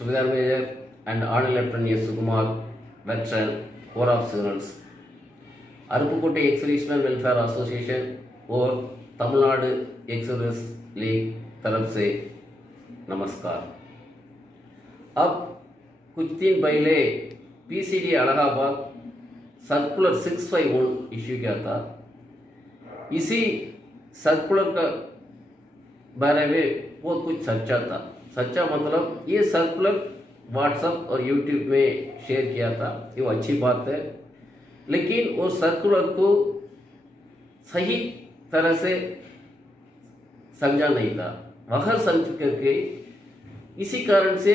Subedar Major and Honor Lieutenant S. Sukumar, veteran, Corps of Signals, Arupukottai Ex-Regional Welfare Association और Tamil Nadu x league तरफ से नमस्कार। अब कुछ दिन पहले पीसीडी अलाहाबाद सर्कुलर 651 इश्यू किया था। इसी सर्कुलर का बारे में बहुत कुछ सच्चा था। सच्चा मतलब ये सर्कुलर व्हाट्सएप और यूट्यूब में शेयर किया था, ये अच्छी बात है, लेकिन वो सर्कुलर को सही तरह से समझा नहीं था। वह समझ करके इसी कारण से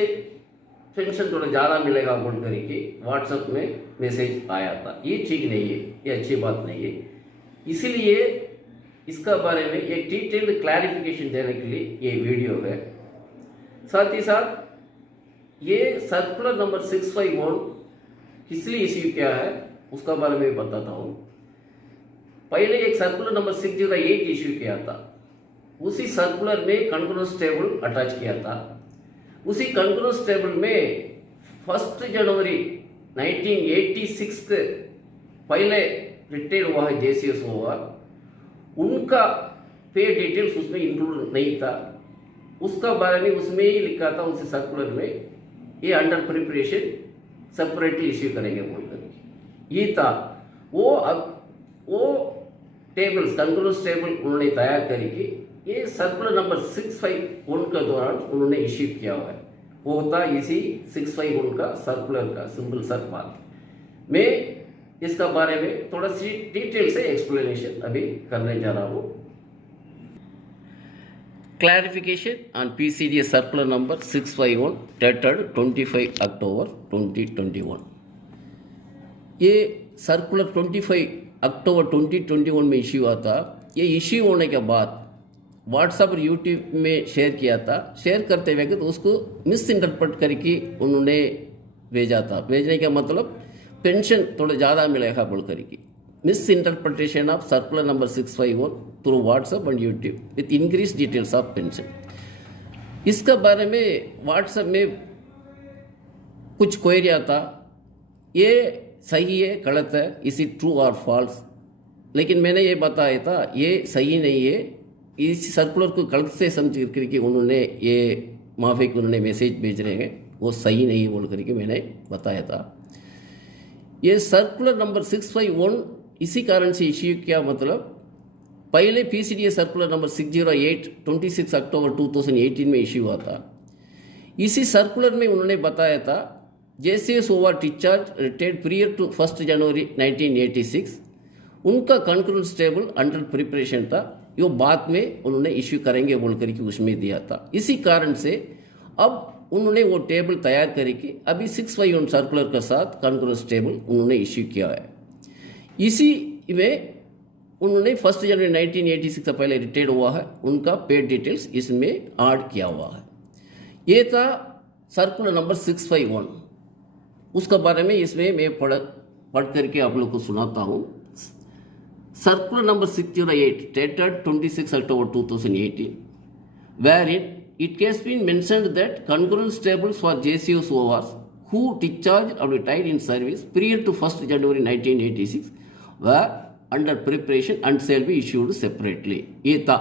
पेंशन थोड़ा ज़्यादा मिलेगा बोल करके व्हाट्सएप में मैसेज आया था। ये ठीक नहीं है, ये अच्छी बात नहीं है। इसीलिए इसका बारे में एक डिटेल्ड क्लैरिफिकेशन देने के लिए ये वीडियो है। साथ ही साथ ये सर्कुलर नंबर 651 किस लिए इश्यू किया है उसका बारे में बताता हूँ। पहले एक सर्कुलर नंबर 608 इश्यू किया था। उसी सर्कुलर में कंकरेंस टेबल अटैच किया था। उसी कंकरेंस टेबल में 1 जनवरी 1986 के पहले रिटायर हुआ है जेसीएस ओवर, उनका पे डिटेल्स उसमें इंक्लूड नहीं था। उसका बारे में उसमें ही लिखा था उसी सर्कुलर में, ये अंडर प्रिपरेशन सेपरेटली इश्यू करेंगे बोलकर ये था। वो टेबल्स कंकरेंस टेबल उन्होंने तैयार करके ये सर्कुलर नंबर 651 के दौरान उन्होंने इश्यू किया हुआ है। वो होता इसी 651 का सर्कुलर का सिंपल सर बात। मैं इसका बारे में थोड़ा सी डिटेल से एक्सप्लेनेशन अभी करने जा रहा हूँ। Clarification on PCD circular number 651 dated 25 अक्टूबर 2021। ये सर्कुलर 25 अक्टूबर 2021 में इश्यू हुआ था। ये इश्यू होने के बाद व्हाट्सएप और यूट्यूब में शेयर किया था। शेयर करते हुए तो उसको मिस इंटरप्रेट करके उन्होंने भेजा था। भेजने का मतलब पेंशन थोड़ा ज़्यादा मिलेगा बोल करके। Miss interpretation of circular number 651 through WhatsApp and YouTube with increase details of pension. इसका बारे में व्हाट्सएप में कुछ क्वेरी आता, ये सही है गलत है, इज इट ट्रू और फॉल्स। लेकिन मैंने ये बताया था ये सही नहीं है। इस सर्कुलर को गलत से समझ करके उन्होंने ये माफी को उन्होंने मैसेज भेज रहे हैं, वो सही नहीं बोल करके मैंने बताया था। ये सर्कुलर नंबर 651 इसी कारण से इश्यू किया, मतलब पहले पीसीडी सर्कुलर नंबर 608 26 अक्टूबर 2018 में इश्यू हुआ था। इसी सर्कुलर में उन्होंने बताया था जेसीएस over discharge retired prior to 1 January 1986 उनका कंकरेंस टेबल अंडर प्रिपरेशन था। यो बाद में उन्होंने इश्यू करेंगे बोल करके उसमें दिया था। इसी कारण से अब उन्होंने वो टेबल तैयार करके अभी 651 सर्कुलर के साथ कंकरेंस टेबल उन्होंने इश्यू किया है। इसी में उन्होंने 1 जनवरी 1986 से पहले रिटायर्ड हुआ है, उनका पेड डिटेल्स इसमें ऐड किया हुआ है। ये था सर्कुलर नंबर 651। उसका बारे में इसमें मैं पढ़ करके आप लोग को सुनाता हूँ। Circular number 608 dated 26 October 2018, wherein it has been mentioned that concurrence tables for JCOs ORs who discharged or retired in service prior to 1 January 1986 were under preparation and shall be issued separately। ये था।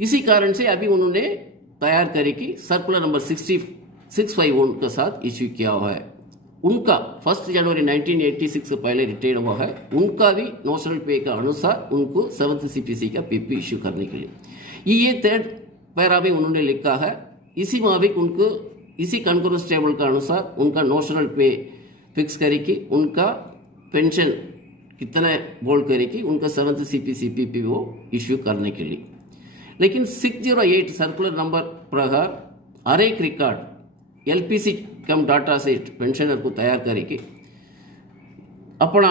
इसी कारण से अभी उन्होंने तैयार करके circular number 651 के साथ इश्यू किया हुआ है। उनका 1 जनवरी 1986 से पहले रिटायर हुआ है, उनका भी नोशनल पे का अनुसार उनको 7th CPC का पीपी इश्यू करने के लिए ये 3rd पैरा में उन्होंने लिखा है। इसी मुताबिक उनको इसी कंकरेंस टेबल का अनुसार उनका नोशनल पे फिक्स करके उनका पेंशन कितना बोल करके उनका 7th CPC पीपी वो इश्यू करने के लिए। लेकिन 608 सर्कुलर नंबर प्रकार हर एक रिकॉर्ड एलपीसी कम डाटा सेट पेंशनर को तैयार करके अपना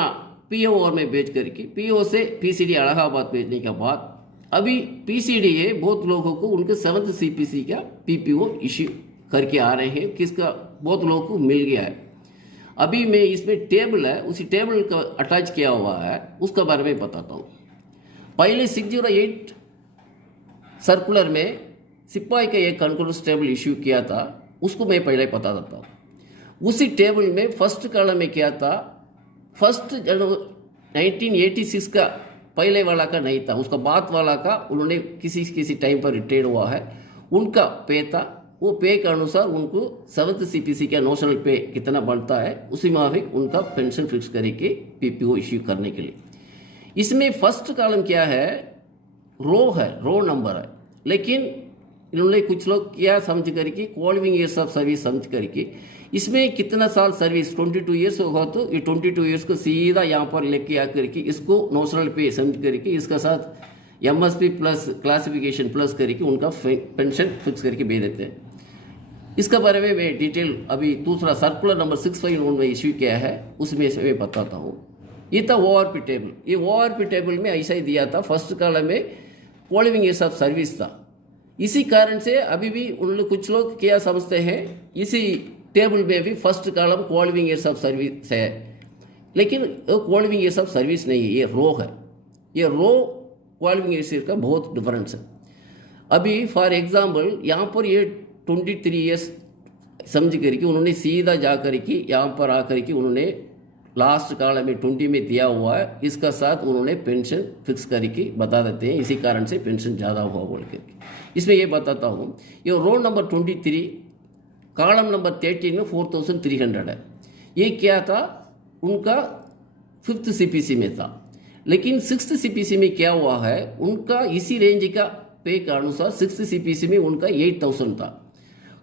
पीओ में भेज करके पीओ से पीसीडी अलाहाबाद भेजने के बाद अभी पीसीडी बहुत लोगों को उनके 7th CPC का पीपीओ इश्यू करके आ रहे हैं, किसका बहुत लोगों को मिल गया है। अभी मैं इसमें टेबल है, उसी टेबल का अटैच किया हुआ है, उसका बारे में बताता हूँ। पहले 608 सर्कुलर में सिपाही का एक कंकरेंस टेबल इश्यू किया था। उसको मैं पहले बता देता हूँ। उसी टेबल में फर्स्ट कॉलम में क्या था, फर्स्ट 1986 का पहले वाला का नहीं था, उसका बाद वाला का उन्होंने किसी टाइम पर रिटायर्ड हुआ है, उनका पे था। वो पे के अनुसार उनको 7th CPC का नोशनल पे कितना बनता है उसी माफिक उनका पेंशन फिक्स करके PPO इश्यू करने के लिए। इसमें फर्स्ट कॉलम क्या है, रो है, रो नंबर है, लेकिन इन्होंने कुछ लोग क्या समझ करके क्वालिफाइंग ईयर्स ऑफ सर्विस समझ करके इसमें कितना साल सर्विस 22 ईयर्स होगा तो ये 22 ईयर्स को सीधा यहाँ पर लेके आकर के इसको नोशनल पे समझ करके इसका साथ MSP प्लस क्लासिफिकेशन प्लस करके उनका पेंशन फिक्स करके भेज देते हैं। इसका बारे में मैं डिटेल अभी दूसरा सर्कुलर नंबर 651 में इश्यू किया है उसमें से मैं बताता हूँ। ये था ORP टेबल। ये ORP टेबल में ऐसा ही दिया था, फर्स्ट कॉलम में क्वालिफाइंग ईयर्स ऑफ सर्विस था। इसी कारण से अभी भी उन लोग कुछ लोग क्या समझते हैं, इसी टेबल में भी first column qualifying years of service है, लेकिन क्वालिफाइंग ईयर्स ऑफ सर्विस नहीं है, ये रो है। ये रो क्वालिफाइंग ईयर्स का बहुत डिफरेंस है। अभी फॉर एग्जाम्पल यहाँ पर ये 23 ईयर्स समझ करके उन्होंने सीधा जा करके यहाँ पर आकर के उन्होंने लास्ट कॉलम में 20 में दिया हुआ है, इसका साथ उन्होंने पेंशन फिक्स करके बता देते हैं, इसी कारण से पेंशन ज़्यादा हुआ बोल करके। इसमें ये बताता हूँ, ये रो नंबर 23 कॉलम नंबर 13 में 4300 है। ये क्या था, उनका 5th CPC में था, लेकिन 6th CPC में क्या हुआ है, उनका इसी रेंज का पे के अनुसार 6th CPC में उनका 8000 था,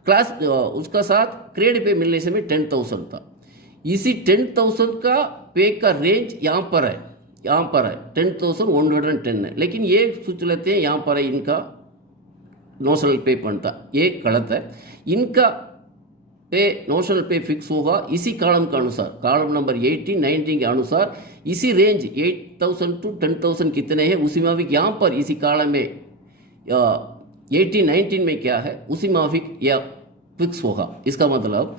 क्लास उसका साथ ग्रेड पे मिलने से में 10,000 था। इसी 10,000 का पे का रेंज यहाँ पर है, यहाँ पर है 10,110 है, लेकिन ये सोच लेते हैं यहाँ पर है इनका नोशनल पे बनता, ये गलत है। इनका पे नोशनल पे फिक्स होगा इसी कॉलम के अनुसार, कॉलम नंबर 18, 19 के अनुसार इसी रेंज 8,000 to 10,000 कितने हैं उसी माफिक यहाँ पर इसी कॉलम में 18, 19 में क्या है उसी माफिक यह फिक्स होगा। इसका मतलब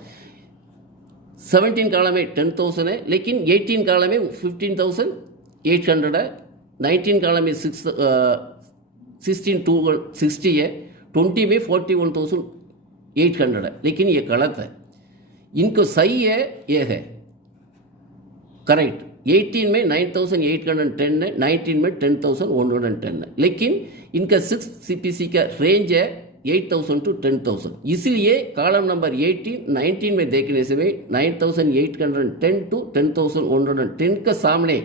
17 कॉलम में 10,000 है, लेकिन 18 कॉलम में 15,800 है, 19 कॉलम में 16,260 है, 20 में 41,800 है, लेकिन ये गलत है। इनको सही है, ये है करेक्ट। 18 में 9,810 है, 19 में 10,110 है, लेकिन इनका 6th CPC का रेंज है 8,000 to 10,000। इसलिए कॉलम नंबर 18, 19 में देखने से में 9,810 to 10,110 के सामने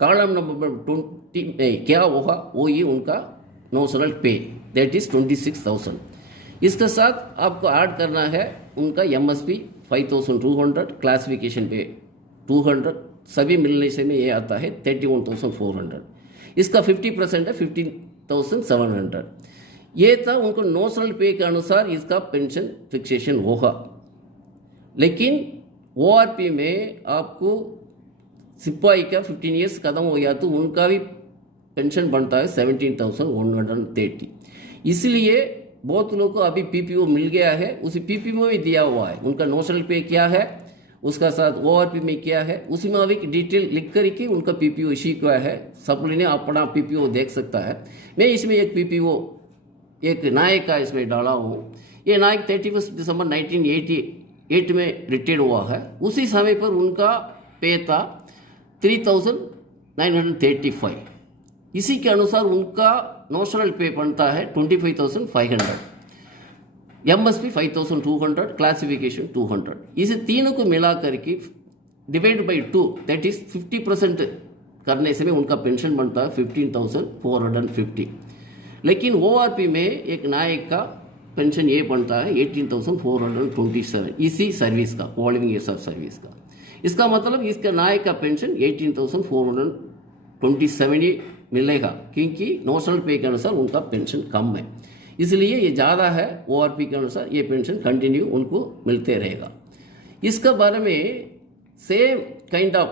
कॉलम नंबर 20 में क्या होगा, वो ये उनका नोशनल पे दैट इज 26,000। इसके साथ आपको ऐड करना है उनका MSP 5,200, क्लासिफिकेशन पे 200, सभी मिलने से में ये आता है 31,400। इसका 50% है 15,700। ये था उनको नोशनल पे के अनुसार इसका पेंशन फिक्सेशन होगा। लेकिन ORP में आपको सिपाही का 15 ईयर्स खत्म हो गया तो उनका भी पेंशन बनता है 17,130। इसलिए बहुत लोगों को अभी PPO मिल गया है, उसी PPO में दिया हुआ है उनका नोशनल पे क्या है, उसका साथ ORP में क्या है, उसी में अभी डिटेल लिख कर के उनका PPO इसी का है, सब ने अपना PPO देख सकता है। मैं इसमें एक PPO एक नायक का इसमें डाला हूँ। ये नायक 31 दिसंबर 1988 में रिटायर्ड हुआ है। उसी समय पर उनका पे था 3,935। इसी के अनुसार उनका नोशनल पे बनता है 25,500, MSP 5,200, क्लासिफिकेशन 200। इसे तीनों को मिला करके डिवाइड बाई 2 दैट इज 50% करने से में उनका पेंशन बनता है 15,450। लेकिन ORP में एक नायक का पेंशन ये बनता है 18,427 इसी सर्विस का, क्वालिफाइंग ईयर्स ऑफ सर्विस का। इसका मतलब इसका नायक का पेंशन 18,427 ही मिलेगा, क्योंकि नोशनल पे के अनुसार उनका पेंशन कम है, इसलिए ये ज़्यादा है। ORP के अनुसार ये पेंशन कंटिन्यू उनको मिलते रहेगा। इसका बारे में सेम काइंड ऑफ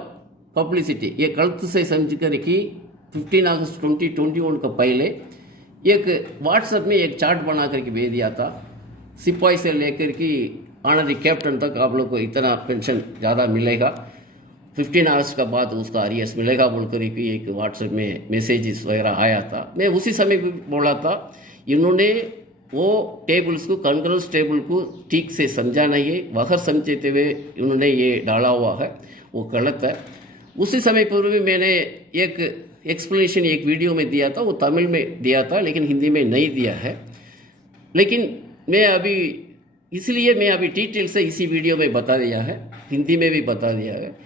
पब्लिसिटी ये गलत से समझ कर कि 15 अगस्त 2021 का पहले एक व्हाट्सएप में एक चार्ट बना करके भेज दिया था, सिपाही से लेकर कि ऑनरी कैप्टन तक आप लोग को इतना पेंशन ज़्यादा मिलेगा, 15 अगस्त का बाद उसका आरियस मिलेगा बोलकर कि एक व्हाट्सएप में मैसेजेस वगैरह आया था। मैं उसी समय भी बोला था, इन्होंने वो टेबल्स को कॉन्करेंस टेबल को ठीक से समझा नहीं है, वह समझते हुए उन्होंने ये डाला हुआ है, वो गलत है। उसी समय पूर्व भी मैंने एक एक्सप्लेनेशन एक वीडियो में दिया था, वो तमिल में दिया था लेकिन हिंदी में नहीं दिया है। लेकिन मैं अभी इसलिए मैं अभी डिटेल से इसी वीडियो में बता दिया है, हिंदी में भी बता दिया है,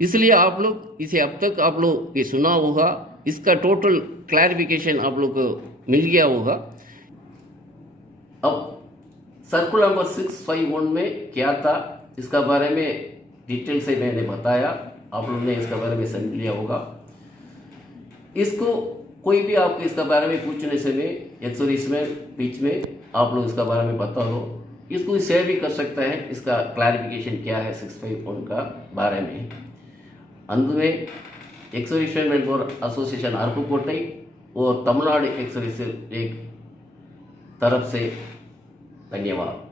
इसलिए आप लोग इसे अब तक आप लोग ये सुना होगा, इसका टोटल क्लैरिफिकेशन आप लोग को मिल गया होगा। अब सर्कुलर नंबर 651 में क्या था इसका बारे में डिटेल से मैंने बताया, आप लोगों ने इसका बारे में समझ लिया होगा। इसको कोई भी आपको इसका बारे में पूछने से में इसमें बीच में आप लोग इसका बारे में बता दो, इसको शेयर भी कर सकता है, इसका क्लैरिफिकेशन क्या है 651 का बारे में। अंत में एक्सोरिशन एसोसिएशन अरुपुकोट्टई और तमिलनाडु एक्सोरिशन एक तरफ से धन्यवाद।